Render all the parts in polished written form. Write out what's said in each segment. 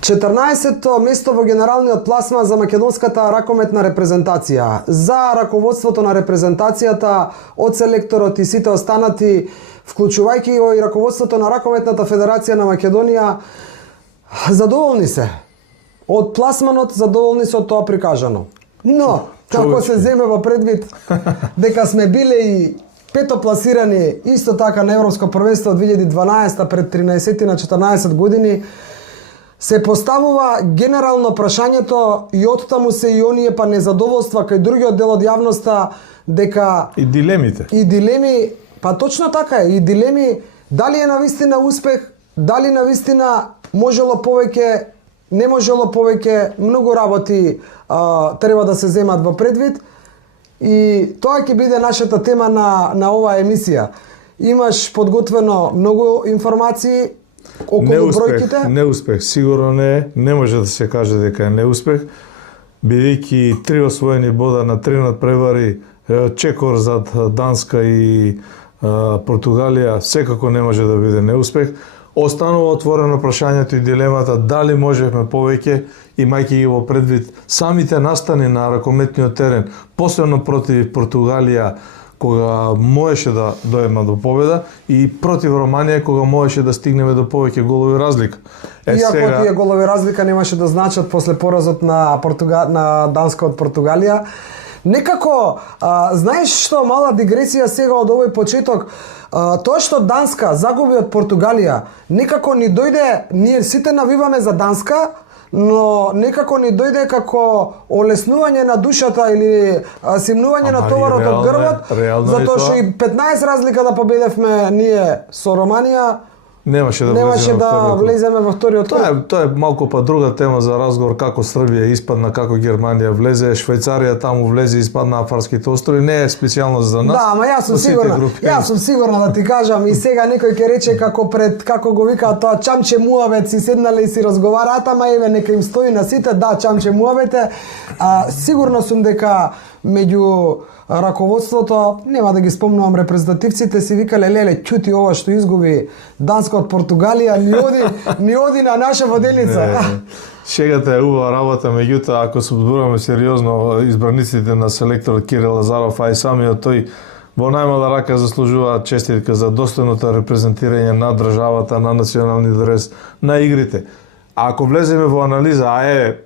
14-то место во генералниот пласман за македонската ракометна репрезентација. За раководството на репрезентацијата од селекторот и сите останати, вклучувајќи го и раководството на Ракометната федерација на Македонија, задоволни се. Од пласманот задоволни се од тоа прикажано. Но, како се земе во предвид дека сме биле и пето пласирани исто така на Европско првенство 2012 пред 13 на 14 години, се поставува генерално прашањето и оттаму се и оние па незадоволства кај другиот дел од јавноста дека и дилемите. И дилеми, па точно така е, и дилеми дали е навистина успех, дали навистина можело повеќе, не можело повеќе, многу работи треба да се земат во предвид. И тоа ќе биде нашата тема на оваа емисија. Имаш подготвено многу информации околу бројките? Неуспех, сигурно не може да се каже дека е неуспех, бидејќи 3 освоени бода на 3 надпревари, чекор зад Данска и Португалија, секако не може да биде неуспех. Останува отворено прашањето и дилемата дали можевме повеќе, имајќи ги во предвид самите настани на ракометниот терен, посебно против Португалија, кога можеше да дојдеме до победа, и против Романија, кога можеше да стигнеме до повеќе голови разлика. Иако тие голови разлика немаше да значат после поразот на Данска од Португалија. Некако, знаеш што, мала дигресија сега од овој почеток, тоа што Данска загуби од Португалија, некако ни дојде, ние сите навиваме за Данска, но некако ни дојде како олеснување на душата или симнување на товарот од грбот, затоа што и 15 разлика да победевме ние со Романија, немаше да влеземе во вториот круг. Тоа е малку па друга тема за разговор, како Србија испадна, како Германија влезе, Швајцарија таму влезе и испадна на Фарските острови, не е специјално за нас. Да, ама јас сум сигурна да ти кажам, и сега некој ќе рече како го викаат тоа чамче муавет, си седнале и си разговараат, ама еве нека им стои на сите, да, чамче муавете. Сигурно сум дека меѓу раководството, нема да ги спомнувам репрезентативците, си викале леле, ќути ова што изгуби Данска од Португалија, ни оди на наша воденица. Шегата е убава работа, меѓутоа ако се зборуваме сериозно, избраниците на селекторот Кирил Лазаров, а и самиот тој во најмала рака заслужува честитка за достојното репрезентирање на државата, на национални дрес, на игрите. А ако влеземе во анализа,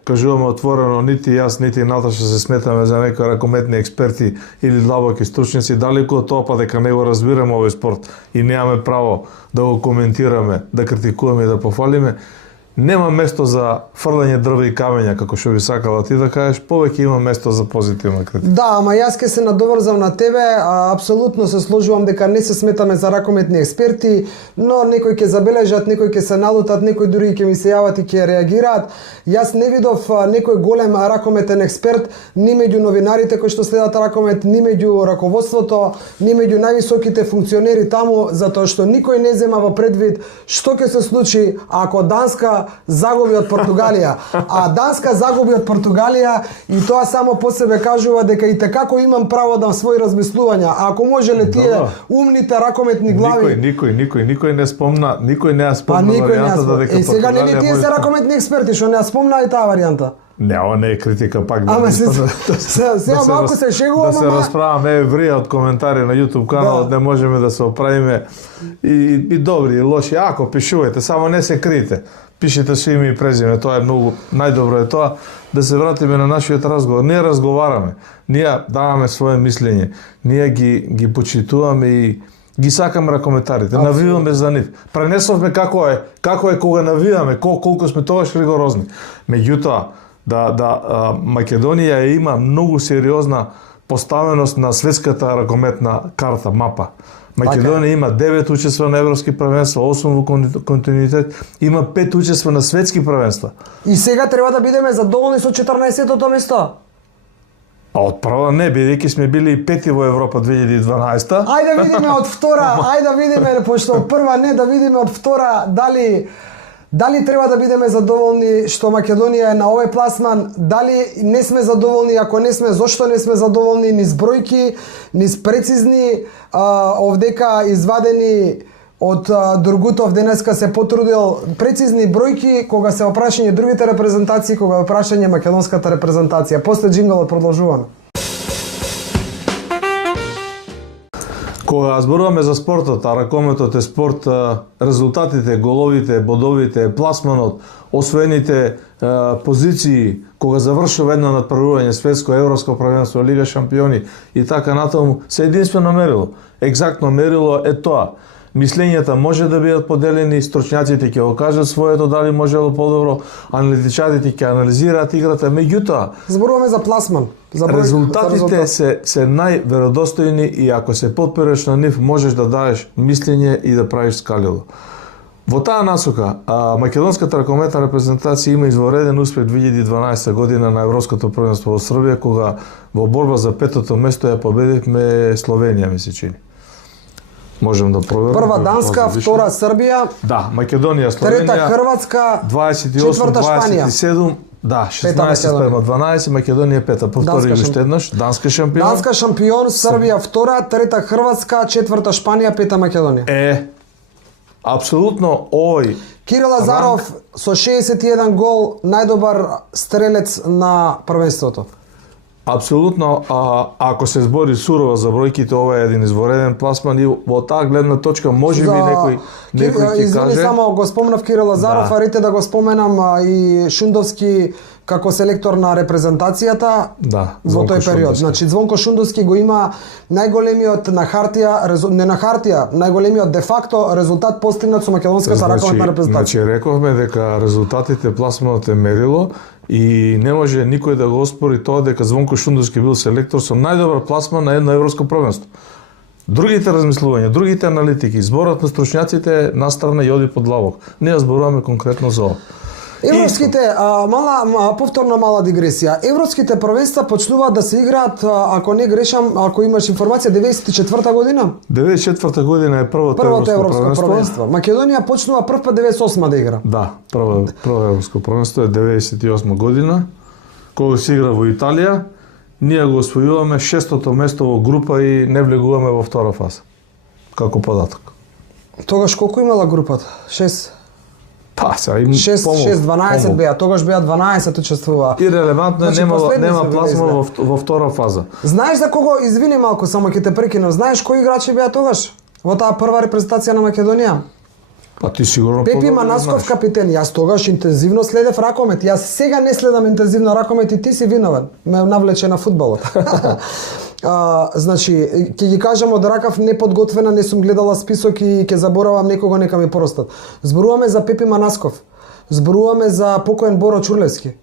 кажуваме отворено, нити јас, нити Наташа се сметаме за некои ракометни експерти или длабоки стручници, далеку од тоа па дека не го разбираме овој спорт и немаме право да го коментираме, да критикуваме и да пофалиме, нема место за фрлање дрва и камења, како што би сакала ти да кажеш, повеќе има место за позитивна критика. Да, ама јас ке се надоврзам на тебе, апсолутно се сложувам дека не се сметаме за ракометни експерти, но некои ќе забележат, некои ќе се налутат, некои дури ќе ми се јават и ќе реагираат. Јас не видов некој голем ракометен експерт ни меѓу новинарите кои што следат ракомет, ни меѓу раководството, ни меѓу највисоките функционери таму, затоа што никој не зема во предвид што ќе се случи ако Данска загуби од Португалија. А Данска загуби од Португалија и тоа само по себе кажува дека и како имам право да своји размислувања. А ако можеле тие умните ракометни глави... Никој не спомна, никој не ја спомна варијантата дека Португалија... сега не тие се ракометни експерти што не ја спомна и таа варијанта. Не, ова не е критика пак сега малку се шегувам, да се расправаме еврија од коментари на YouTube каналот, не можеме да се оправиме и добри и лоши. Ако пишувате, само не се крите. Пишете со име и презиме, тоа е многу најдобро е тоа да се вратиме на нашиот разговор. Ние разговараме, ние даваме свое мислење, ние ги почитуваме и ги сакаме ракометарите, навиваме за нив. Пренесовме како е кога навиваме, колку сме тогаш ригорозни. Меѓутоа, Македонија има многу сериозна поставеност на светската ракометна карта, мапа. Македонија има 9 учества на европски првенства, 8 во континуитет, има 5 учества на светски првенства. И сега треба да бидеме задоволни со 14-тото место? А од прва не, бидејќи сме били 5 во Европа 2012. Ајде да видиме од втора, пошто прва не, да видиме од втора дали треба да бидеме задоволни што Македонија е на овој пласман, дали не сме задоволни, ако не сме, зошто не сме задоволни, низ бројки, низ прецизни, овдека извадени од Другутов денеска се потрудил прецизни бројки кога се опрашање другите репрезентации, кога е опрашање македонската репрезентација. После джингалот продолжуваме. Кога зборуваме за спортот, а ракометот е спорт, резултатите, головите, бодовите, пласманот, освоените позиции, кога завршува едно надпреварување светско, европско првенство, Лига шампиони и така натаму, се единствено мерило. Екзактно мерило е тоа. Мислењата може да бидат поделени, стручњаците ќе го кажат своето дали можело подобро, аналитичарите ќе анализираат играта, меѓутоа Зборуваме за пласман. За резултатите се најверодостојни и ако се потпираш на нив, можеш да даеш мислење и да правиш скалило. Во таа насока, македонската ракометна репрезентација има извореден успех 2012 година на Европското првенство во Србија, кога во борба за петото место ја победивме Словенија, ми се чини. Можем да провериме. Прва Данска, втора Србија. Да, Македонија, Словенија. Трета Хрватска, 28-27. Да, 16 према 12, Македонија пета. Повтори уште еднаш. Данска шампион. Данска шампион, Србија втора, трета Хрватска, четврта Шпанија, пета Македонија. Апсолутно овој Кирил Лазаров со 61 гол, најдобар стрелец на првенството. Апсолутно, ако се збори сурово за бројките, ова е еден извореден пласман и во таа гледна точка можеби некој ќе извини, каже. само го спомнав Кирил Лазаров, а рите да го споменам и Шундовски како селектор на репрезентацијата во тој период. Значи Звонко Шундовски го има најголемиот на хартија, не на хартија, најголемиот де факто резултат постигнат со македонската ракометна репрезентација. Значи рековме дека резултатите пласманот е мерило и не може никој да го оспори тоа дека Звонко Шундовски бил селектор со најдобар пласман на едно европско првенство. Другите размислувања, другите аналитики, зборот на стручњаците настрана и оди под лавок. Ние зборуваме конкретно за ова. Европските, повторно мала дигресија. Европските првенства почнуваат да се играат, ако не грешам, ако имаш информација, 94-та година? 94-та година е првото европско првенство. Македонија почнува прв пат 98-ма да игра. Да, прво европско првенство е 98 година, кога се игра во Италија. Ние го освојуваме 6-то место во група и не влегуваме во втора фаза. Како податок. Тогаш колку имала групата? 6? Па, сега им 6-12 беа, тогаш беа 12 учествуваа. И релевантно нема пласма во втора фаза. Знаеш за кого, извини малку, само ќе те прекинам, знаеш кои играчи беа тогаш во таа прва репрезентација на Македонија? Па ти сигурно Пепи Манасков капитен. Јас тогаш интензивно следев ракомет. Јас сега не следам интензивно ракомет и ти си виновен. Ме навлече на фудбалот. Значи, ќе ги кажам од ракав неподготвена, не сум гледала список и ќе заборавам некого, нека ми простат. Зборуваме за Пепи Манасков. Зборуваме за покоен Боро Чурлевски.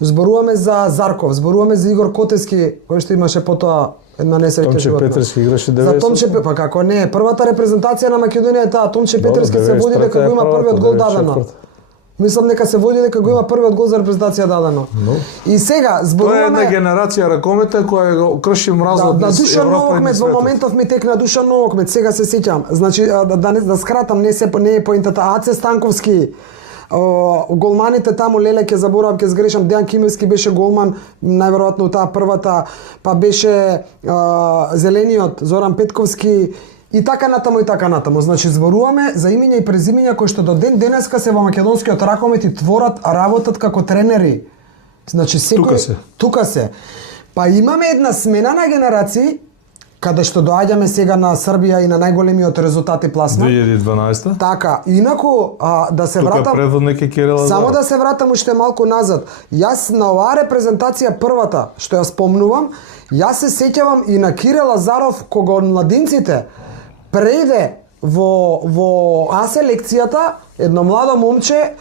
Зборуваме за Зарков, зборуваме за Игор Котески, кој што имаше потоа една несреќа животна. Томче Петерски играше 90. За Томче Петерски, па како не, првата репрезентација на Македонија е таа. Томче Петерски се води дека го има првиот гол дадено. Мислам дека се води дека го има првиот гол за репрезентација дадено. И сега зборуваме. Тоа е една генерација ракомета која го крши мразот на Душан Новокмет, во моментов ми текна Душан Новокмет, сега се сеќам. Значи да скратам, не е поентата. Аце Станковски, голманите таму, леле ќе заборавам, ќе сгрешам, Дејан Кимевски беше голман, најверојатно таа првата, па беше зелениот Зоран Петковски и така натаму и така натаму. Значи зборуваме за имиња и презимиња кои што до ден денеска се во македонскиот ракомет и творат, работат како тренери. Значи секој тука се. Па имаме една смена на генерации каде што доаѓаме сега на Србија и на најголемиот резултати пласман. 2012. Така, инаку да се вратам. Тука предводник е Кирил Лазаров. Само да се вратам уште малку назад. Јас на оваа репрезентација првата што ја спомнувам, јас се сеќавам и на Кирил Лазаров кога од младинците преде во А селекцијата, едно младо момче,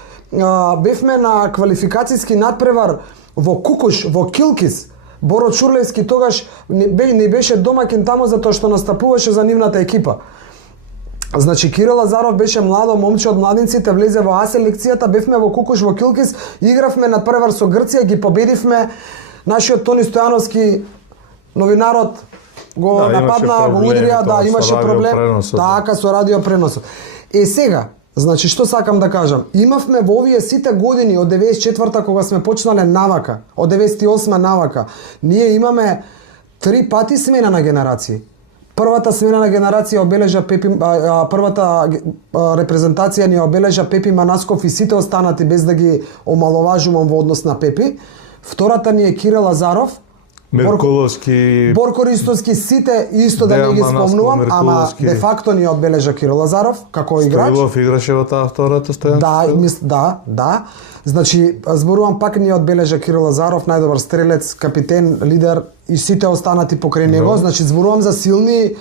бевме на квалификацијски надпревар во Кукуш, во Килкис. Боро Чурлевски тогаш не беше домаќин таму затоа што настапуваше за нивната екипа. Значи Кирил Лазаров беше младо момче од младинците, влезе во А селекцијата, бевме во Кукуш, во Килкис, игравме надпревар со Грција, ги победивме. Нашиот Тони Стојановски, новинарот, го нападна, го удрија, имаше проблем. Така, со радиопреносот. Сега, значи, што сакам да кажам? Имавме во овие сите години, од 94-та кога сме почнале навака, од 98-та навака, ние имаме 3 пати смена на генерации. Првата смена на генерација обележа Пепи, првата репрезентација ни обележа Пепи Манасков и сите останати, без да ги омаловажувам во однос на Пепи. Втората ни е Кирил Лазаров, Меркуловски, Борко Ристовски, сите исто да не ги спомнувам, ама де факто ни одбележа Кирил Лазаров како играч. Стоилов играше во таа втората стојанка? Да. Значи, зборувам пак ни одбележа Кирил Лазаров, најдобар стрелец, капитен, лидер и сите останати покрај него. Значи, зборувам за силни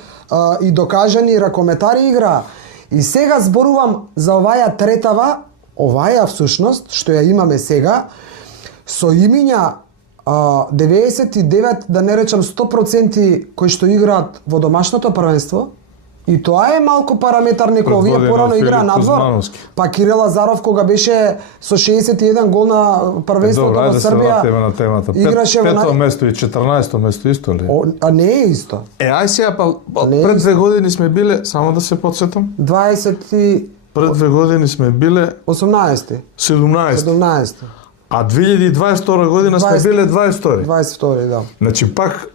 и докажани ракометари игра. И сега зборувам за оваја третава, оваја всушност, што ја имаме сега, со имиња 99, да не речам 100% кои што играат во домашното првенство, и тоа е малку параметар некој овие порано игра надвор. Па Кирил Лазаров кога беше со 61 гол на првенството во Србија. На темата. Играше пето место и 14-то место исто ли? А не е исто. Ај сега пред 2 години сме биле, само да се потсетам. 20 Пред 2 години сме биле 18. 17. А 2022 година сме биле 22. 22, да. Значи пак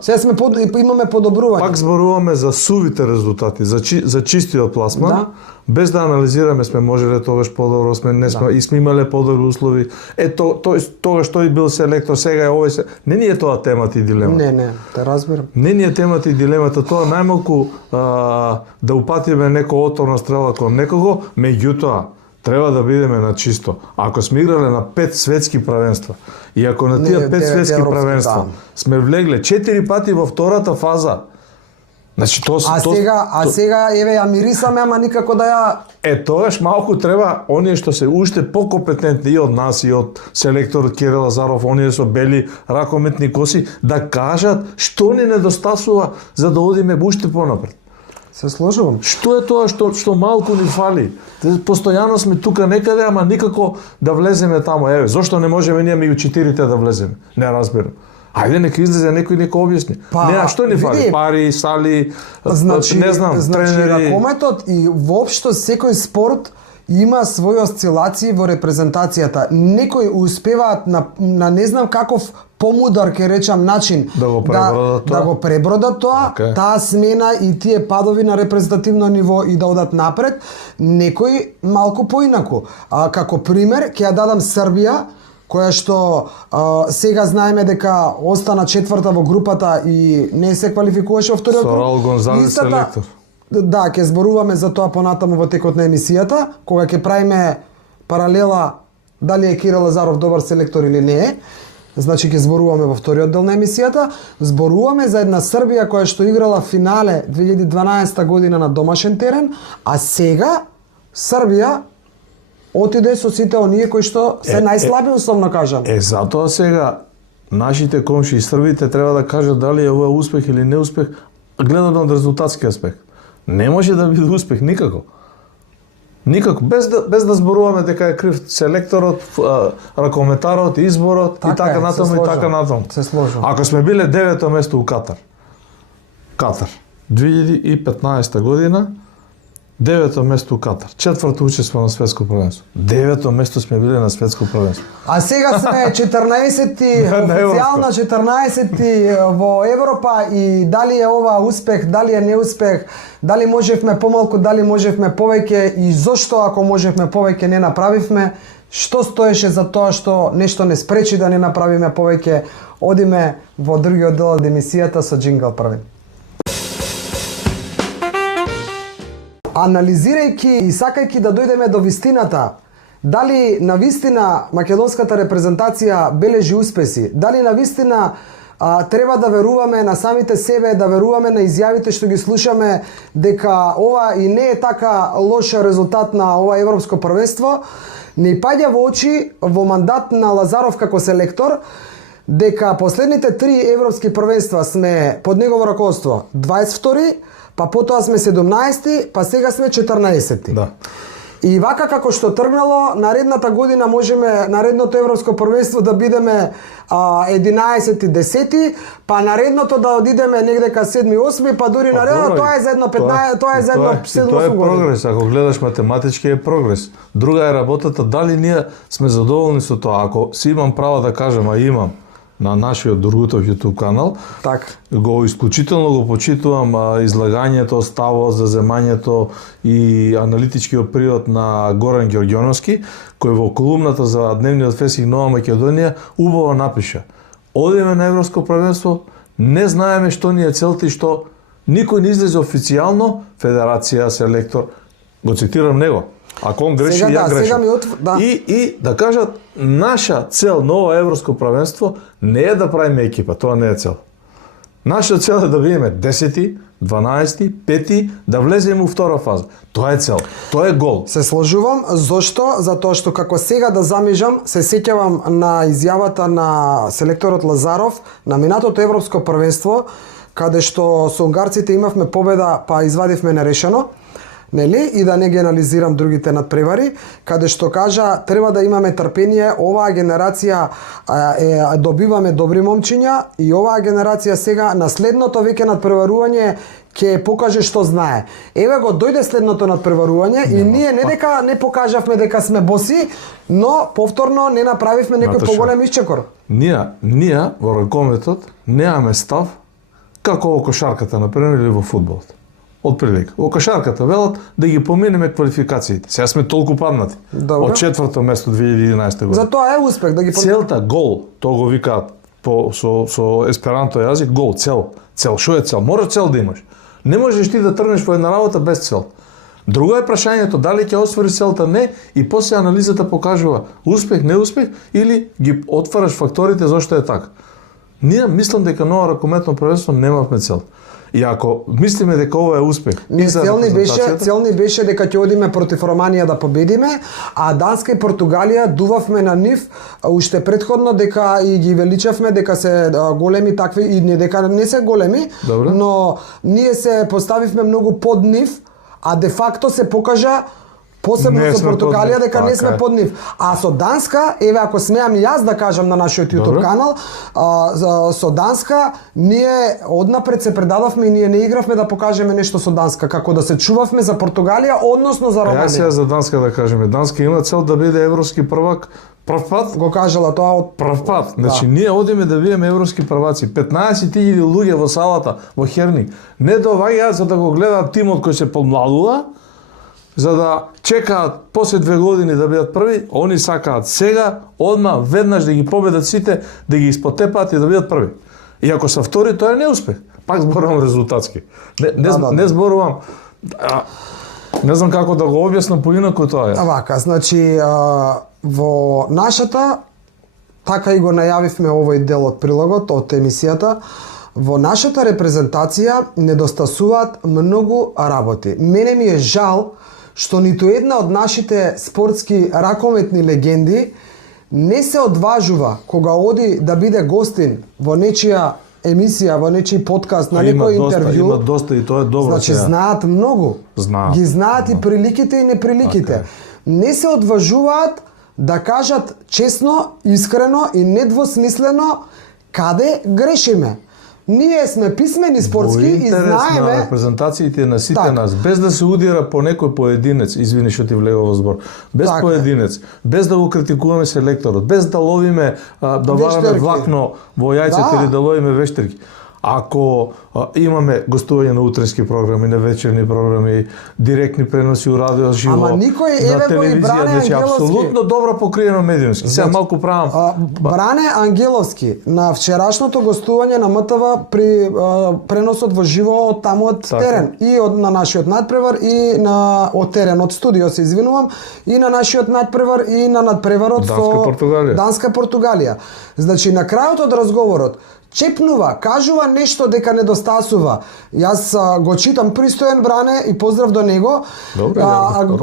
сега сме имаме подобрување. Пак зборуваме за сувите резултати, за чистиот пласман. Да. Без да анализираме сме можеле тогаш подобро, и сме имале подобри услови. Тогаш тој бил селектор, сега е овој не ни е тоа темата и дилемата. Не, те разбирам. Не ни е темата и дилемата, тоа најмалку да упатиме некоја оторна стрела кон некого, меѓутоа треба да бидеме на чисто. Ако сме играле на 5 светски правенства и ако на тие 5 светски правенства сме влегле 4 пати во втората фаза, значи сега еве ја мирисаме, ама никако да ја тогаш малку треба оние што се уште покомпетентни и од нас и од селекторот Кирил Лазаров, оние со бели ракометни коси, да кажат што ни недостасува за да одиме уште понапред. Се сложувам. Што е тоа што малку ни фали? Постојано сме тука некаде, ама никако да влеземе таму. Еве, зошто не можеме ние меѓу 4-те да влеземе? Не разбирам. Ајде нека излезе некој нека објасни. Не, што ни фали? Пари, сали, не знам, тренери. Ракометот и воопшто секој спорт има своји осцилации во репрезентацијата. Некои успеваат на не знам каков помудар, ке речам, начин да го пребродат тоа, таа смена и тие падови на репрезентативно ниво и да одат напред. Некои малку поинаку. Како пример, ќе ја дадам Србија, која што сега знаеме дека остана четврта во групата и не се квалификуваше во вториот круг. Сорал Гонзалес селектор. Да, ќе зборуваме за тоа понатаму во текот на емисијата, кога ќе правиме паралела дали е Кирил Лазаров добар селектор или не е. Значи ќе зборуваме во вториот дел на емисијата. Зборуваме за една Србија која што играла финале 2012 година на домашен терен, а сега Србија отиде со сите оние кои што се најслаби, условно кажам. Затоа сега нашите комши и србите треба да кажат дали е ова успех или неуспех, гледано од резултатски аспект. Не може да биде успех никако. Никако, без да зборуваме дека е крив селекторот, ракометарот, изборот и така натаму и така натаму. Се сложувам. Ако сме биле 9-то место у Катар. 2015 година 9-то место у Катар. 4-то учество на светско првенство. 9-то место сме биле на светско првенство. А сега сме 14-ти, официјално 14-ти во Европа и дали е ова успех, дали е неуспех, дали можевме помалку, дали можевме повеќе и зошто ако можевме повеќе не направивме, што стоеше за тоа што нешто не спречи да не направиме повеќе, одиме во другиот дел од емисијата со джингл први. Анализирајќи и сакајќи да дојдеме до вистината, дали на вистина македонската репрезентација бележи успеси, дали на вистина треба да веруваме на самите себе, да веруваме на изјавите што ги слушаме дека ова и не е така лош резултат на ова европско првенство, не паѓа во очи во мандат на Лазаров како селектор дека последните 3 европски првенства сме под негово раководство 22, па потоа сме 17, па сега сме 14. Да. И вака како што тргнало, наредната година можеме наредното европско првенство да бидеме 11 и 10, па наредното да одидеме негде ка 7 8, па дури наредно тоа е за едно 15, тоа е за едно 7 Тоа е година. прогрес, ако гледаш математички е прогрес. Друга е работата дали ние сме задоволни со тоа. Ако си имам право да кажам, а имам, на нашиот Дургутов YouTube канал. Така. Го исклучително го почитувам излагањето, ставот за земањето и аналитичкиот привод на Горан Ѓорѓоновски, кој во колумната за дневниот весник Нова Македонија убаво напиша: одиме на Европско првенство, не знаеме што ни е целта и што никој не излезе официјално, федерација, селектор, го цитирам него. Ако он греши, ја грешам. И да кажат, наша цел ново Европско првенство не е да правиме екипа, тоа не е цел. Наша цел е да бидеме 10-ти, 12-ти, 5-ти, да влеземе у втора фаза. Тоа е цел, тоа е гол. Се сложувам, зошто? Затоа што како сега да замижам, се сеќавам на изјавата на селекторот Лазаров на минатото Европско првенство, каде што со унгарците имавме победа, па извадивме нерешено. Нели? И да не ги анализирам другите надпревари, каде што кажа треба да имаме трпение, оваа генерација добиваме добри момчиња и оваа генерација сега на следното веќе надпреварување ќе покаже што знае. Еве го дојде следното надпреварување и ние не дека не покажавме дека сме боси, но повторно не направивме некој поголем исчекор. Ние во ракометот немаме став како во кошарката например или во фудбалот. Од прилика. Во кошарката велат да ги поминеме квалификациите. Сега сме толку паднати. Добре. Од четврто место 2011 година. Затоа е успех да ги поминеме. Целта гол, тоа го викаат со есперанто јазик, гол, цел. Цел, што е цел? Мора цел да имаш. Не можеш ти да тргнеш во една работа без цел. Друго е прашањето дали ќе освари целта не и после анализата покажува успех, неуспех или ги отвараш факторите зашто е така. Ние мислам дека ново ракометно првенство немавме цел. И ако мислиме дека ова е успех, целни беше дека ќе одиме против Романија да победиме, а Данска и Португалија дувавме на нив уште претходно дека и ги величавме дека се големи такви и не дека не се големи, добре, но ние се поставивме многу под нив, а де факто се покажа посебно со Португалија дека не сме под нив. А со Данска, еве ако смеам јас да кажам на нашиот YouTube канал, со Данска ние однапред се предадовме и ние не игравме да покажеме нешто со Данска, како да се чувавме за Португалија, односно за Романија. Јас за Данска да кажеме, Данска има цел да биде европски првак. Прв пат го кажала тоа од прв пат. Значи ние одиме да бидеме европски прваци. 15.000 луѓе во салата во Херник не доваѓаат за да го гледаат тимот кој се подмладува, за да чекаат после 2 години да бидат први, они сакаат сега, одма, веднаш да ги победат сите, да ги испотепаат и да бидат први. И ако се втори, тоа е неуспех. Пак зборувам резултатски. Не зборувам... Не знам како да го објаснам поинаку тоа е. Вака, значи, во нашата, така и го најавивме овој дел од прилогот, од емисијата, во нашата репрезентација недостасуваат многу работи. Мене ми е жал што ниту една од нашите спортски ракометни легенди не се одважува кога оди да биде гостин во нечија емисија, во нечи подкаст, на некој интервју. Има доста и тоа е добро. Значи знаат многу. Ги знаат и приликите и неприликите. Не се одважуваат да кажат честно, искрено и недвосмислено каде грешиме. Ние сме писмени спортски и знаеме на репрезентациите на сите нас, без да се удира по некој поединец, извини што ти влегува во збор, без поединец, без да го критикуваме селекторот, без да ловиме, да вараме влакно во јајцето или да ловиме вештерки. Ако имаме гостување на утренски програми, на вечерни програми, директни преноси у радио живо, на телевизија, значи апсолутно добро покриено медиумски. Сега малку правам. Бране Ангеловски на вчерашното гостување на МТВ при преносот во живо од таму од терен и на нашиот надпревар и на од терен од студио се извинувам и на нашиот надпревар и на надпреварот со Данска Португалија. Значи на крајот од разговорот чепнува, кажува нешто дека недостасува. Јас го читам пристоен Бране и поздрав до него.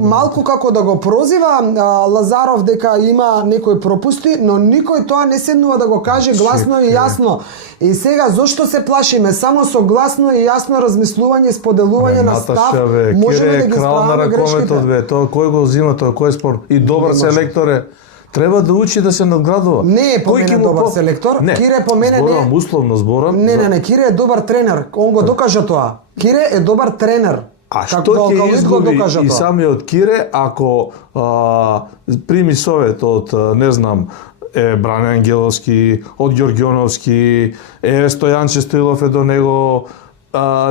Малку како да го прозива Лазаров дека има некои пропусти, но никој тоа не седнува да го каже гласно и јасно. И сега зошто се плашиме? Само со гласно и јасно размислување, споделување на став, можеме да ги справиме грешките. Тоа кој го зима, тоа кој спорт и добар селектор е. Треба да учи да се надградува. Не е по мене добар селектор, Кире по мене не е... условно зборам. Не, Кире е добар тренер, он го докажа тоа. Кире е добар тренер. А што ќе изгуби и самиот Кире ако прими совет од, не знам, Бране Ангеловски, од Ѓорѓоновски, Стојанче Стоилов е до него,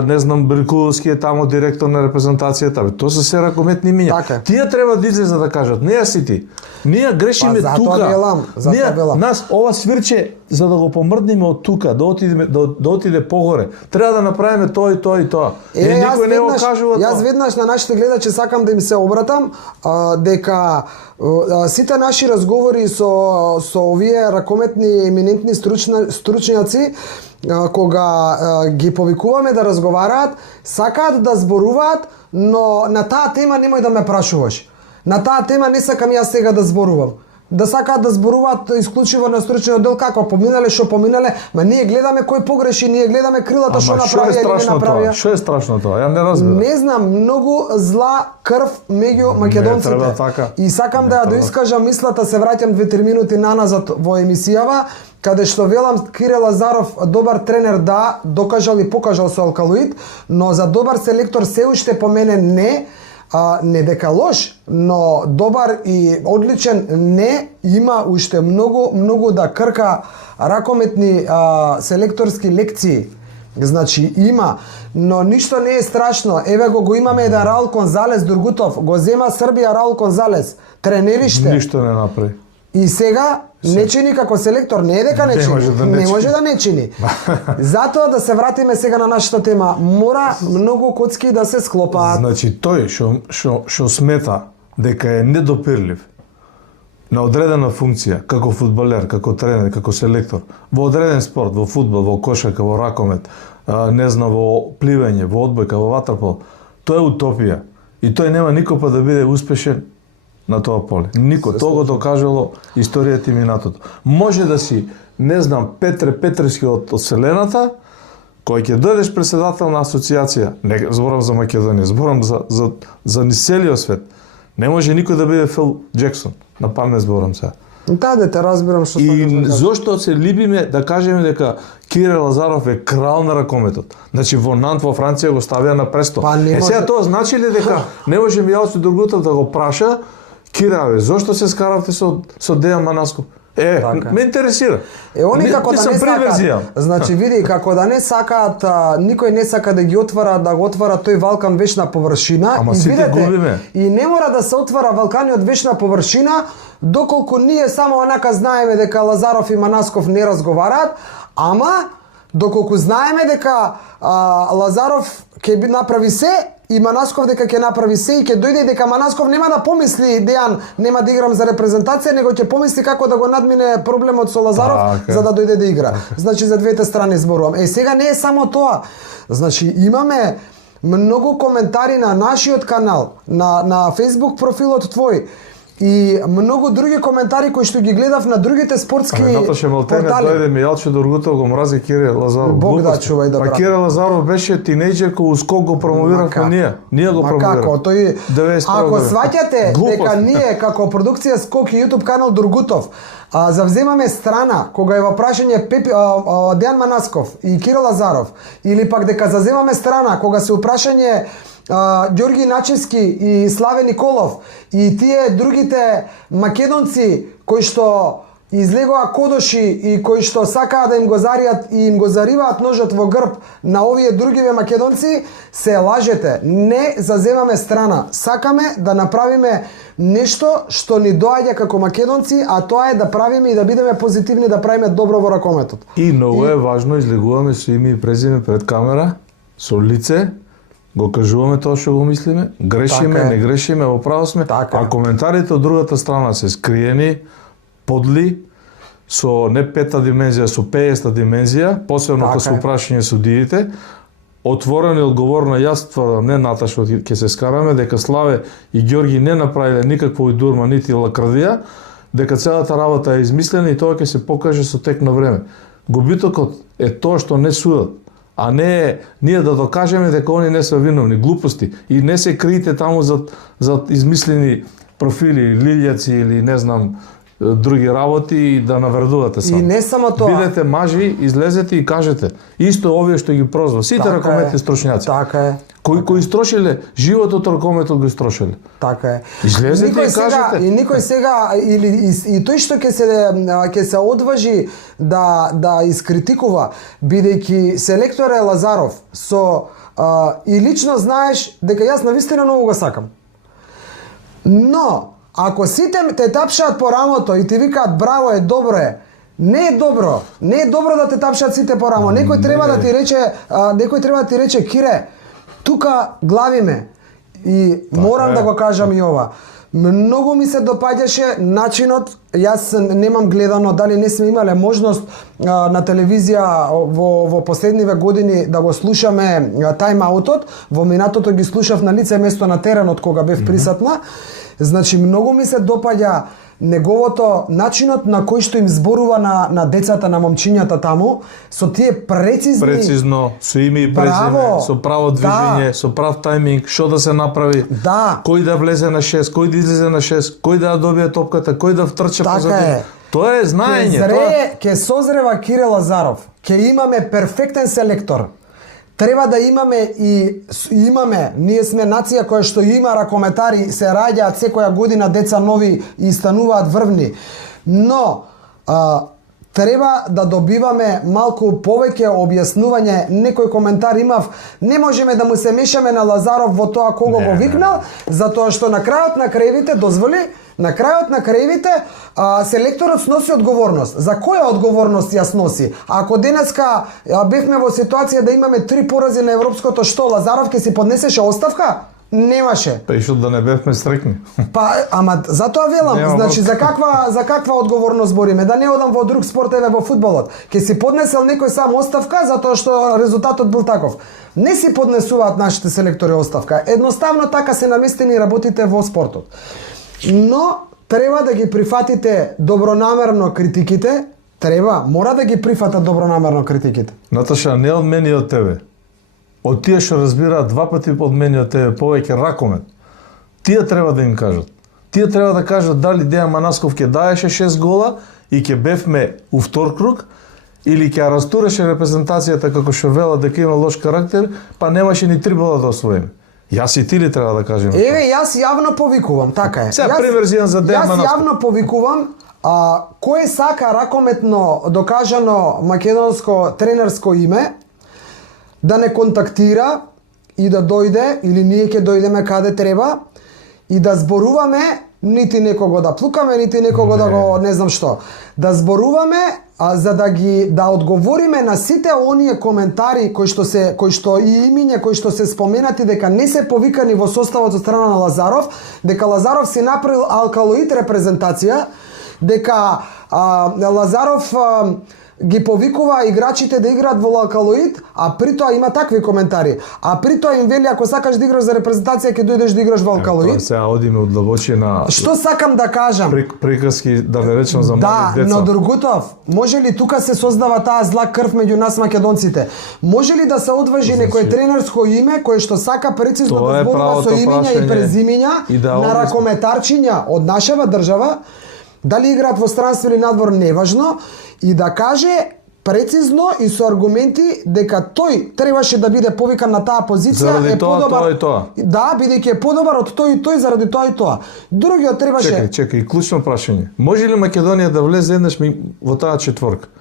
не знам, Брикуловски е тамо директор на репрезентацијата. Тоа се се ракометни имиња. Така. Тие треба да излезат да кажат, не ја си ти. Ние грешиме тука. Нас ова свирче за да го помрдниме од тука, да отиде погоре. Треба да направиме тоа и тоа и тоа. Никој не го кажува тоа. Јас веднаш на нашите гледачи сакам да им се обратам дека сите наши разговори со овие ракометни еминентни стручњаци кога ги повикуваме да разговараат, сакаат да зборуваат, но на таа тема немој да ме прашуваш. На таа тема не сакам јас сега да зборувам. Да сакаат да зборуваат исклучиво на стручниот дел како поминале, што поминале, ма ние гледаме кој погреши, ние гледаме крилата што направија или не направија. Што е страшно тоа? Ја не разбирам. Не знам, многу зла крв меѓу македонците. Така. И сакам да ја доискажам мислата, се враќам 2-3 минути наназад во емисијава, каде што велам Кирил Лазаров добар тренер да, докажал и покажал со Алкалоид, но за добар селектор се уште по мене не дека лош, но добар и одличен не, има уште многу да крка ракометни селекторски лекции. Значи има, но ништо не е страшно. Еве го имаме еден Раул Конзалес Дургутов, го зема Србија Раул Конзалес, тренериште. Ништо не направи. И сега не чини како селектор, не е дека не чини, не може да не чини. Затоа да се вратиме сега на нашата тема, мора многу коцки да се склопаат. Значи тој што смета дека е недопирлив на одредена функција, како фудбалер, како тренер, како селектор, во одреден спорт, во фудбал, во кошарка, во ракомет, не знам, во пливање, во одбојка, во ватерпол, тоа е утопија. И тој нема никога да биде успешен на тоа поле. Никој. Тоа го докажало историјата и минатото. Може да си, не знам, Петре Петревски од Вселената, кој ќе дојдеш председател на асоциација, не зборам за Македонија, зборам за целиот свет. Не може никој да биде Фил Джексон. На памет зборам сега. Да, дете, разбирам што сакаш да кажеш. И зошто се либиме да кажеме дека Кирил Лазаров е крал на ракометот. Значи во Нант во Франција го ставија на престол. Сега тоа значи ли дека не може Мијалчо Дургутов да го праша Кираве, зошто се скаравте со Дејан Манасков? Ме интересира. Они како да не сакаат. Значи види како да не сакаат, никој не сака да ги отвара, да го отвара тој Валкан вечна површина. Ама сите губиме. И не мора да се отвара Валканиот вечна површина доколку ние само онака знаеме дека Лазаров и Манасков не разговараат, ама доколку знаеме дека Лазаров ќе направи се и Манасков дека ќе направи се и ќе дојде дека Манасков нема да помисли Дејан нема да играм за репрезентација, него ќе помисли како да го надмине проблемот со Лазаров за да дојде да игра. Значи за двете страни зборувам. Сега не е само тоа. Значи имаме многу коментари на нашиот канал, на Facebook профилот твој и многу други коментари кои што ги гледав на другите спортски портали. Дојде Мијалчо Дургутов го мрази Кирил Лазаров. Бог да чувај да брат. Кирил Лазаров беше тинејџер кој ускок го промовиравме ние. Ние го промовиравме. Како тој ако сваќате дека ние како продукција Скок и YouTube канал Дургутов завземаме страна кога е во прашање Дејан Манасков и Кирил Лазаров или пак дека завземаме страна кога се упрашање Ѓорги Начевски и Славе Николов и тие другите македонци кои што излегоа кодоши и кои што сакаа да им го заријат и им го зариваат ножот во грб на овие другиве македонци, се лажете. Не заземаме страна. Сакаме да направиме нешто што ни доаѓа како македонци, а тоа е да правиме и да бидеме позитивни, да правиме добро во ракометот. И многу е важно, излегуваме со име и презиме пред камера, со лице, го кажуваме тоа што го мислиме, грешиме, не грешиме, во право сме, а коментарите од другата страна се скриени, подли, со не пета димензија, со 50 димензија, посебно кога се упрашање судиите, отворено и одговорно јас тврдам, не Наташа ќе се скараме, дека Славе и Ѓорги не направиле никакво уйдурма, нити лакрадија, дека целата работа е измислена и тоа ќе се покаже со тек на време. Губитокот е тоа што не судат, а не ние да докажеме дека они не се виновни, глупости, и не се криете таму за измислени профили, лилјаци или не знам, други работи и да навредувате само. И не само тоа. Бидете мажи, излезете и кажете. Исто овие што ги прозва. Сите ракометни стручњаци. Така е. кои истрошиле животот ракометот го истрошиле. Така е. Излезете и кажете. И никој сега и тој што ќе се одважи да искритикува, бидејќи селектор е Лазаров и лично знаеш дека јас навистина многу го сакам. Но ако сите те тапшаат по рамото и ти викаат браво е, добро е, не е добро. Не е добро да те тапшаат сите по рамо. Некој треба да ти рече Кире, тука главиме. И морам да го кажам и ова. Многу ми се допаѓаше начинот, јас немам гледано, дали не сме имале можност на телевизија во последниве години да го слушаме тајм-аутот, во минатото ги слушав на лице место на теренот кога бев присутна. Значи многу ми се допаѓа неговото начинот на кој што им зборува на децата, на момчињата таму, со тие прецизно, со име и презиме, со право движење, со прав тајминг, што да се направи, кој да влезе на 6, кој да излезе на 6, кој да добие топката, кој да втрче позади. Тоа е знаење. Ке созрева Кире Лазаров, ке имаме перфектен селектор. Треба да имаме ние сме нација која што има ракометари, се раѓаат секоја година деца нови и стануваат врвни. Но треба да добиваме малку повеќе објаснување. Некој коментар имав, не можеме да му се мешаме на Лазаров во тоа кого го викнал, затоа што на крајот на краевите селекторот сноси одговорност. За која одговорност ја сноси? Ако денеска бевме во ситуација да имаме 3 порази на европското, што Лазаров ќе си поднесеше оставка? Немаше. Па и што да не бевме стрекни. Ама затоа велам, значи за каква одговорност бориме? Да не одам во друг спорт, еве во фудбалот. Ќе си поднесел некој сам оставка затоа што резултатот бил таков. Не си поднесуваат нашите селектори оставка. Едноставно така се наместени работите во спортот. Но треба да ги прифатите добронамерно критиките, мора да ги прифатат добронамерно критиките. Наташа, не од мене и од тебе. Од тие што разбираат 2 пати од мене и од тебе повеќе ракомет. Тие треба да им кажат. Тие треба да кажат дали Дејан Манасков ќе даеше 6 гола и ќе бевме у втор круг, или ќе растуреше репрезентацијата како што вела дека има лош карактер, па немаше ни 3 гола да освоиме. Јас и ти ли треба да кажеме? Еве, јас јавно повикувам, така е. Сега пример зијан за Дејан Манасков. Јас јавно повикувам, кој сака ракометно докажано македонско тренерско име, да не контактира и да дојде, или ние ќе дојдеме каде треба, и да зборуваме, нити некого да плукаме, нити некого да го не знам што. Да зборуваме, за да одговориме на сите оние коментари кои што и имиња кои што се споменати дека не се повикани во составот од страна на Лазаров, дека Лазаров си направил алкалоид репрезентација, дека Лазаров ги повикува играчите да играат во алкалоид, а при тоа има такви коментари. А при тоа им вели ако сакаш да играш за репрезентација ќе дојдеш да играш во алкалоид. Тоа сега одиме од длабочина. Што сакам да кажам? Приказки да не речам за млади деца. Да, но Другутов, може ли тука се создава таа зла крв меѓу нас македонците? Може ли да се одважи некое тренерско име кое што сака прецизно да зборува со имиња и презимиња на ракометарчиња од нашава држава? Дали играат во странство или надвор, неважно, и да каже прецизно и со аргументи дека тој требаше да биде повикан на таа позиција, заради подобар. Тоа и тоа. Да, бидејќи е подобар од тој и тој заради тоа и тоа. Другиот требаше. Чекај, клучно прашање. Може ли Македонија да влезе еднаш во таа четворка?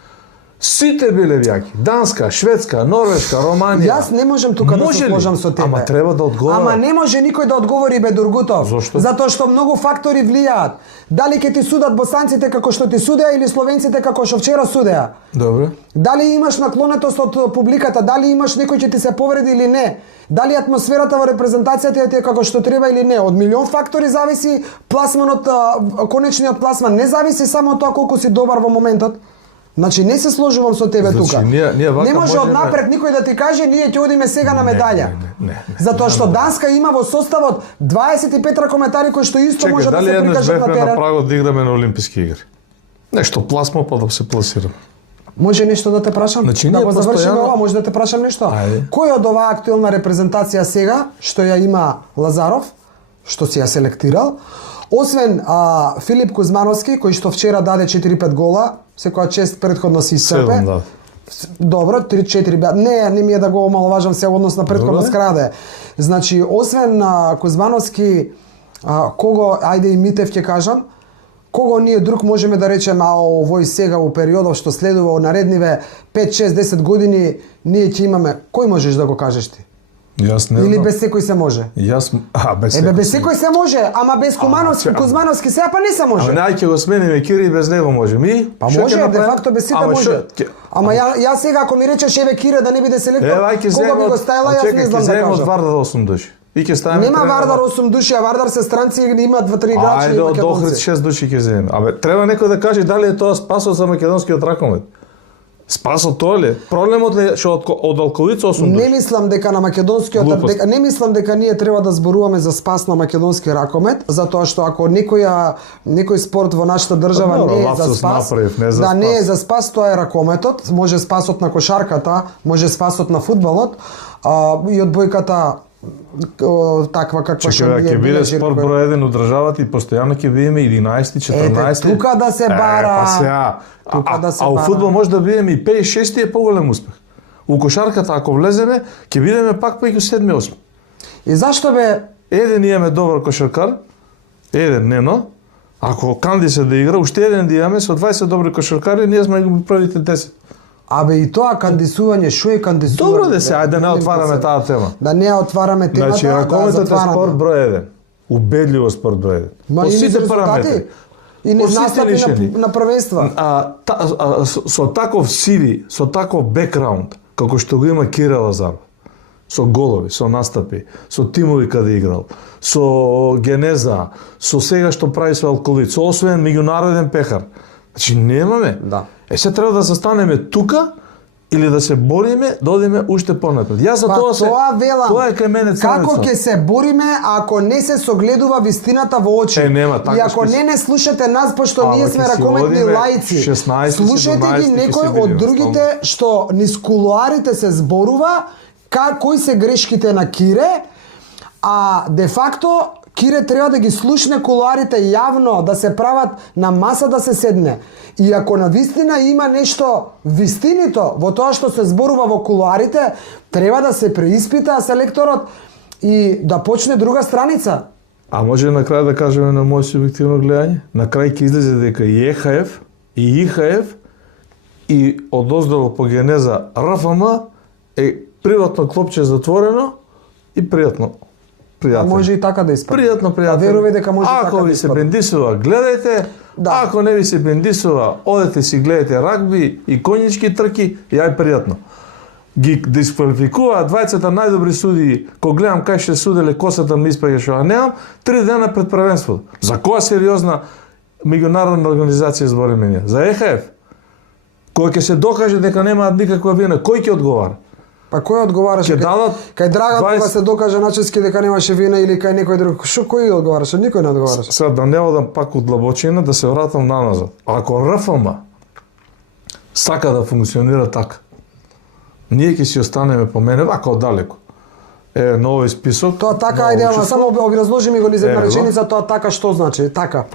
Сите биле вјаки. Данска, Шведска, Норвешка, Романија. Јас не можам тука да се сложам со тебе. Ама треба да одговара. Ама не може никој да одговори бе Дургутов. Зошто? Затоа што многу фактори влијаат. Дали ќе ти судат босанците како што ти судеа или словенците како што вчера судеа? Добре. Дали имаш наклонетост од публиката, дали имаш некој ќе ти се повреди или не? Дали атмосферата во репрезентацијата ти е како што треба или не? Од милион фактори зависи пласманот, конечниот пласман. Не зависи само од тоа колку си добар во моментот. Значи не се сложувам со тебе тука. Не може однапред никој да ти каже ние ќе одиме сега на медаља. Не. Затоа што Данска има во составот 25 ракометари кои што исто може да се прикажат на терен. на прагот да играме на Олимписки игри? Нешто пласмо па да се пласираме. Може нешто да те прашам? Значи, да го завршиме ова, може да те прашам нешто? Кој од оваа актуелна репрезентација сега што ја има Лазаров, што си ја селектирал, освен Филип Кузмановски кој што вчера даде 4-5 гола, секоја чест претходно си исцрпе. Добро, 3-4 беа. Не ми е да го омаловажам се однос на претходно скраде. Значи, освен Кузмановски, кого, ајде и Митев ќе кажам, кого ние друг можеме да речеме, овој сега во периодов што следува во наредниве 5-6-10 години, ние ќе имаме, кој можеш да го кажеш ти? Јас не. Или без секој се може? Јас, без секој. Без секој се може, ама без Кузмановски сега па не се може. Ама ќе го смениме Кири и без него може. Ми? Па може, де факто без сите може. Ама јас сега ако ми речеш еве Кире да не биде селектор, кога би го ставила, јас не знам да кажам. Од Вардар 8 души. И ќе ставиме. Нема Вардар 8 души, а Вардар се странци и има 2-3 играчи. Ајде, од Охрид 6 души ќе земеме. Абе, треба некој да каже дали е тоа спасот за македонскиот ракомет. Спасот тоа ли? Проблемот е што од Алковица 8 души. Не мислам дека на македонскиот не мислам дека ние треба да зборуваме за спас на македонски ракомет, затоа што ако некој спорт во нашата држава не е за спас, не е за спас, тоа е ракометот, може спасот на кошарката, може спасот на фудбалот, и одбојката таква каква што ќе биде спорт број 1 од државата и постојано ќе бидеме 11, 14. Тука да се бара. Па сега. А у фудбал може да бидеме и 5 6 е поголем успех. У кошарката ако влеземе, ќе бидеме пак па и 7 8. И зашто бе еден имаме добар кошаркар, еден нено, ако канди се да игра, уште еден да имаме со 20 добри кошаркари, ние сме го првите 10. Абе и тоа кандисување, што е кандисување? Добро да се, ајде да не отвараме таа тема. Да не отвараме темата, значи, ракометот е спорт број 1. Убедливо спорт број 1. По сите параметри. И не настапи на првенства. Со таков CV, со таков бекграунд, како што го има Кире Лазаров, со голови, со настапи, со тимови каде играл, со генеза, со сега што прави со Алколиц, со освоен меѓународен пехар. Значи немаме. Да. Се треба да застанеме тука или да се бориме да одиме уште понапред. Јас за тоа велам. Тоа е кај мене ценецо. Како ќе се бориме ако не се согледува вистината во очи? Нема, така и ако не слушате нас, пошто ние сме ракометни лаици. Слушајте ги некој од другите што низ кулуарите се зборува кои се грешките на Кире, а де факто Кире треба да ги слушне кулуарите јавно, да се прават на маса да се седне. И ако на вистина има нешто вистинито во тоа што се зборува во кулуарите, треба да се преиспита селекторот и да почне друга страница. А може на крај да кажеме на моје субјективно гледање? На крај ќе излезе дека и ЕХФ, и ИХФ, и одоздолу по генеза РФМ е приватно клопче затворено и пријатно. А може и така да испадне. Пријатно. Веруваме дека може така да ви се бендисува, гледајте. Да. Ако не ви се бендисува, одете си гледате рагби и конјички трки, јај пријатно. Ги дисквалификуваа двајцата најдобри судии, кога гледам кај ще суделе косата ми испаѓа што ја немам, 3 дена пред првенството. За која сериозна меѓународна организација збориме ние? За ЕХФ? Кој ќе се докаже дека немаат никаква вина, кој ќе одговара? Па кој одговараше? Кај Драган кога се докаже начински дека немаше вина или кај некој друг? Кој одговараше? Никој не одговараше. Сега да не одам пак од длабочина, да се вратам наназад. Ако РФМ сака да функционира така, ние ќе си останеме по мене вака оддалеку. Нови список. Тоа така, ајде, ама само образложи ми го низ една реченица, тоа така што значи? Така.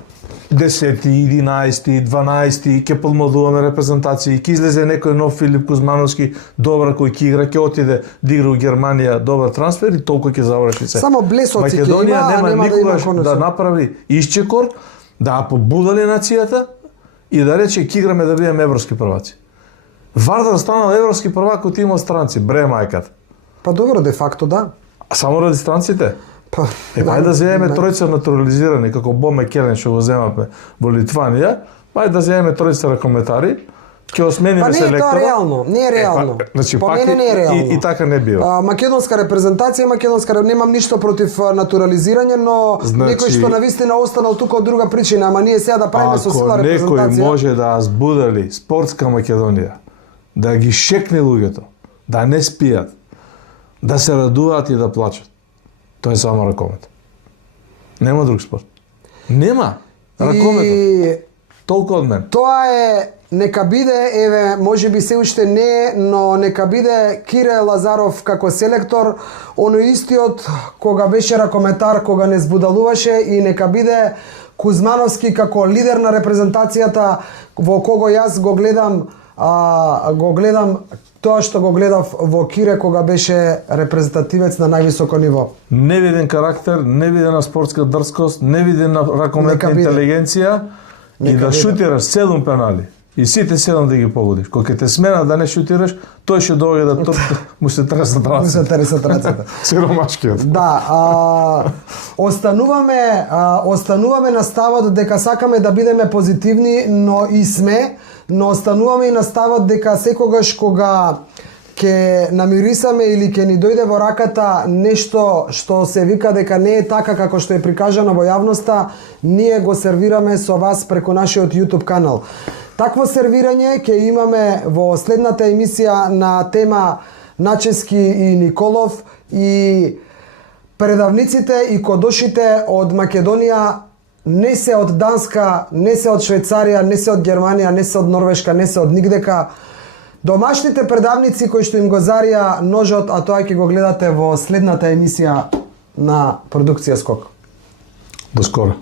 10, 11, 12 ќе подмладуваме репрезентации, ќе излезе некој нов Филип Кузмановски, добра кој ќе игра, ќе отиде да игра во Германија, добар трансфер и толку ќе заврши се. Само блесоци ќе има, нема никогаш да направи исчекор, да побудали нацијата и да рече ќе играме да бидеме европски прваци. Вардар станал европски првак од има странци, бре мајката. Па добро, де факто да. А само ради странците? Ајде да земеме тројца натурализирани, како Боме Келен што го земавме во Литванија, ајде да земеме тројца ракометари, ќе осмениме селектора. Па не е тоа реално, не е реално. Значи, по мене не е реално. И така не бива. Македонска репрезентација, немам ништо против натурализирање, но некој што навистина останал тука од друга причина, ама ние сега да правиме со сила репрезентација. Ако некој може да збудали спортска Македонија, да ги шекне луѓето, да не спијат, да се радуваат и да плачат, тоа е само ракомет. Нема друг спорт. Нема. Ракомет. Толку од мен. Тоа е, нека биде, еве, можеби се уште не, но нека биде Кире Лазаров како селектор, оној истиот кога беше ракометар, кога не збудалуваше, и нека биде Кузмановски како лидер на репрезентацијата, во кого јас го гледам го гледам тоа што го гледав во Кире кога беше репрезентативец на највисоко ниво. Невиден карактер, невидена спортска дрскост, невидена ракометна Нека биде. интелигенција и Нека да биде. шутираш 7 пенали. И сите 7 да ги погодиш. Кога ќе те смена да не шутираш, тој ќе доаѓа да му се тресат Му се рацете. тресат рацете. Сиромашкиот. Да, остануваме на ставот дека сакаме да бидеме позитивни, но и сме, но остануваме и на ставот дека секогаш кога ќе намирисаме или ќе ни дојде во раката нешто што се вика дека не е така како што е прикажано во јавноста, ние го сервираме со вас преку нашиот YouTube канал. Такво сервирање ќе имаме во следната емисија на тема Начески и Николов, и предавниците и кодошите од Македонија не се од Данска, не се од Швајцарија, не се од Германија, не се од Норвешка, не се од нигдека. Домашните предавници кои што им го зарија ножот, а тоа ќе го гледате во следната емисија на Продукција Скок. До скоро.